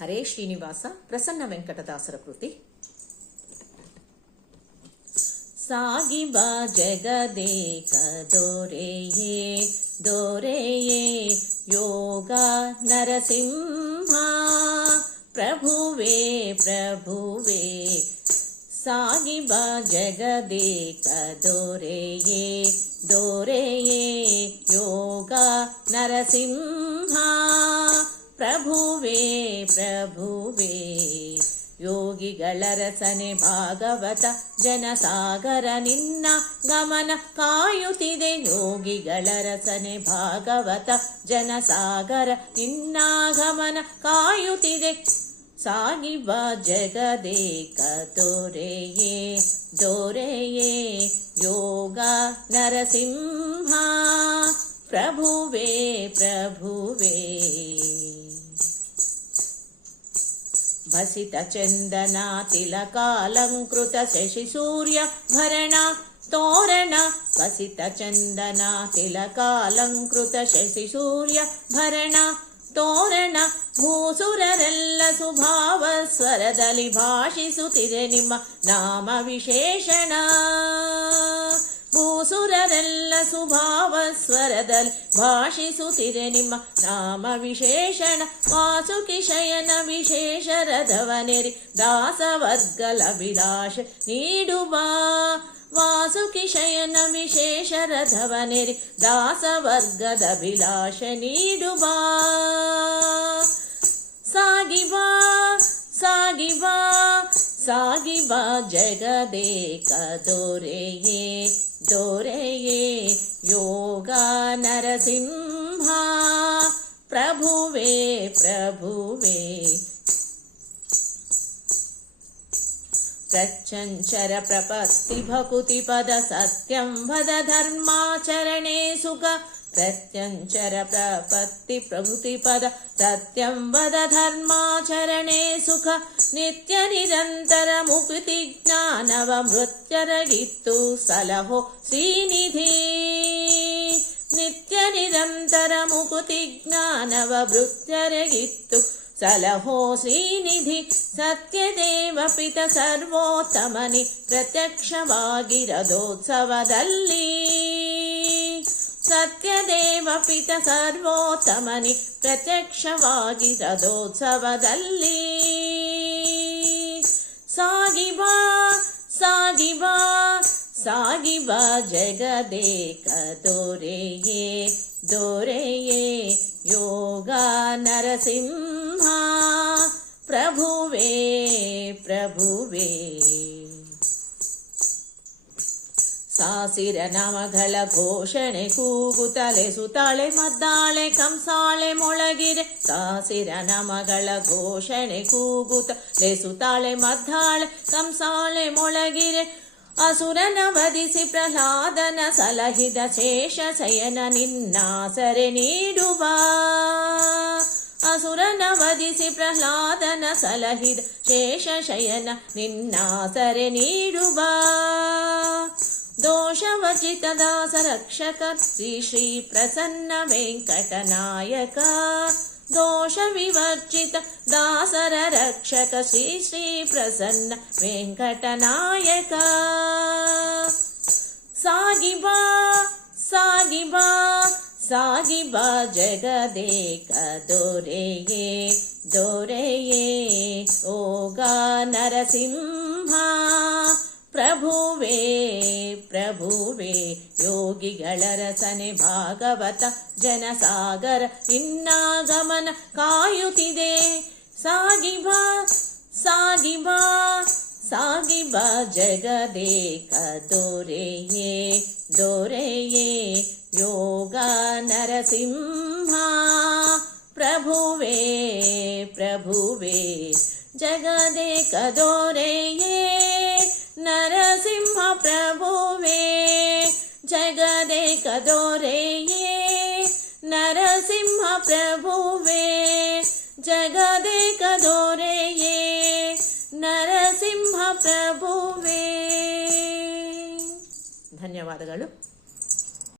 ಹರೇ ಶ್ರೀನಿವಾಸ ಪ್ರಸನ್ನ ವೆಂಕಟದಾಸರ ಕೃತಿ ಸಾಗಿಬ ಜಗದೇಕ ದೊರೆಯೇ ದೊರೆಯೇ ಯೋಗ ನರಸಿಂಹ ಪ್ರಭುವೇ ಪ್ರಭುವೇ ಸಾಗಿಬ ಜಗದೇಕ ದೊರೆಯೇ ದೊರೆಯೇ ಯೋಗ ನರಸಿಂಹ ಪ್ರಭುವೇ ಪ್ರಭುವೇ ಯೋಗಿಗಳ ರಸನೆ ಭಾಗವತ ಜನಸಾಗರ ನಿನ್ನ ಗಮನ ಕಾಯುತ್ತಿದೆ ಯೋಗಿಗಳ ರಸನೆ ಭಾಗವತ ಜನಸಾಗರ ನಿನ್ನ ಗಮನ ಕಾಯುತ್ತಿದೆ ಸಾಗಿಬ ಜಗದೇಕ ದೊರೆಯೇ ದೊರೆಯೇ ಯೋಗ ನರಸಿಂಹ ಪ್ರಭುವೇ ಪ್ರಭುವೇ भसितचन्दनातिलकालङ्कृत शशिसूर्यभरण तोरण भसितचन्दनातिलकालङ्कृत शशिसूर्यभरण ತೋರಣ ಭೂಸುರರೆಲ್ಲ ಸುಭಾವ ಸ್ವರದಲ್ಲಿ ಭಾಷಿಸುತ್ತಿದೆ ನಿಮ್ಮ ನಾಮ ವಿಶೇಷಣ ಭೂಸುರರೆಲ್ಲ ಸುಭಾವ ಸ್ವರದಲ್ಲಿ ಭಾಷಿಸುತ್ತಿರೆ ನಿಮ್ಮ ನಾಮ ವಿಶೇಷಣ ವಾಸುಕಿ ಶಯನ ವಿಶೇಷ ರಧವನೆರಿ ದಾಸವರ್ಗಲ ವಿಲಾಶ ನೀಡುವ. ವಾಸುಕಿ ಶಯನ ವಿಶೇಷ ರಧವನೆರಿ ದಾಸವರ್ಗದ ವಿಲಾಶ ನೀಡುವ. ಸಾಗಿಬಾ ಸಾಗಿಬಾ ಸಾಗಿಬಾ ಜಗದೇಕ ದೊರೆಯೇ. चोरये योगा नरसिंहा प्रभुवे प्रभुवे। प्रत्यञ्चर प्रपत्ति भकुति पद धर्माचरणे सुख ಧರ್ಮಾಚರಣೆ ಸುಖ ಪ್ರತ್ಯಂಚರ ಪ್ರಪತ್ತಿ ಪ್ರಭುತಿ ಪದ ಸತ್ಯಂ ವದ ಧರ್ಮಾಚರಣೆ ಸುಖ ನಿತ್ಯ ನಿರಂತರ ಮುಕುತಿ ಜ್ಞಾನವ ಮೃತ್ಯರಗಿತ್ತು ಸಲಹೋ ಶ್ರೀನಿಧಿ ನಿತ್ಯ ನಿರಂತರ ಮುಕುತಿ ಜ್ಞಾನವ ಮೃತ್ಯರಗಿತ್ತು ಸಲಹೋ ಶ್ರೀನಿಧಿ ಸತ್ಯದೇವ ಪಿತ ಸರ್ವೋತ್ತಮನಿ ಪ್ರತ್ಯಕ್ಷವಾಗಿರದೋತ್ಸವದಲ್ಲಿ ಸತ್ಯದೇವ ಪಿತ ಸರ್ವೋತ್ತಮನಿ ಪ್ರತ್ಯಕ್ಷವಾಗಿರದೋತ್ಸವದಲ್ಲಿ ಸಾಗಿಬಾ ಸಾಗಿಬಾ ಸಾಗಿಬಾ ಜಗದೇಕ ದೊರೆಯೇ ದೊರೆಯೇ ಯೋಗ ನರಸಿಂಹ ಪ್ರಭುವೇ ಪ್ರಭುವೇ ಸಾಸಿರ ನಾಮಗಳ ಘೋಷಣೆ ಕೂಗುತ್ತಲೆ ಸುತಾಳೆ ಮದ್ದಾಳೆ ಕಂಸಾಳೆ ಮೊಳಗಿರೆ ಸಾಸಿರ ನಾಮಗಳ ಘೋಷಣೆ ಕೂಗುತ್ತಲೆ ಸುತಾಳೆ ಮದ್ದಾಳೆ ಕಂಸಾಳೆ ಮೊಳಗಿರೆ ಅಸುರನ ವಧಿಸಿ ಪ್ರಹ್ಲಾದನ ಸಲಹಿದ ಶೇಷ ಶಯನ ನಿನ್ನಾಸರೆ ನೀಡುವ ಅಸುರನ ವಧಿಸಿ ಪ್ರಹ್ಲಾದನ ಸಲಹಿದ ಶೇಷ ಶಯನ ನಿನ್ನಾಸರೆ ನೀಡುವ दोषवचितदासरक्षक श्रीश्रीप्रसन्नवेङ्कटनायक दोषविवर्जित दासररक्षक श्रीश्रीप्रसन्न वेङ्कटनायक सागिबा सागिबा सागिबा जगदेक दोरेये दोरेये ओगा नरसिंह ಪ್ರಭುವೇ ಪ್ರಭುವೇ ಯೋಗಿಗಳ ರಸನೆ ಭಾಗವತ ಜನಸಾಗರ ನಿನ್ನಾಗಮನ ಕಾಯುತ್ತಿದೆ ಸಾಗಿಬಾ ಸಾಗಿಬಾ ಸಾಗಿಬಾ ಜಗದೇಕ ದೊರೆಯೇ ದೊರೆಯೇ ಯೋಗ ನರಸಿಂಹ ಪ್ರಭುವೇ ಪ್ರಭುವೇ ಜಗದೇಕ ದೊರೆಯೇ ನರಸಿಂಹ ಪ್ರಭುವೇ ಜಗದೇಕ ದೊರೆಯೇ ನರಸಿಂಹ ಪ್ರಭುವೇ ಜಗದೇಕ ದೊರೆಯೇ ನರಸಿಂಹ ಪ್ರಭುವೇ ಧನ್ಯವಾದಗಳು.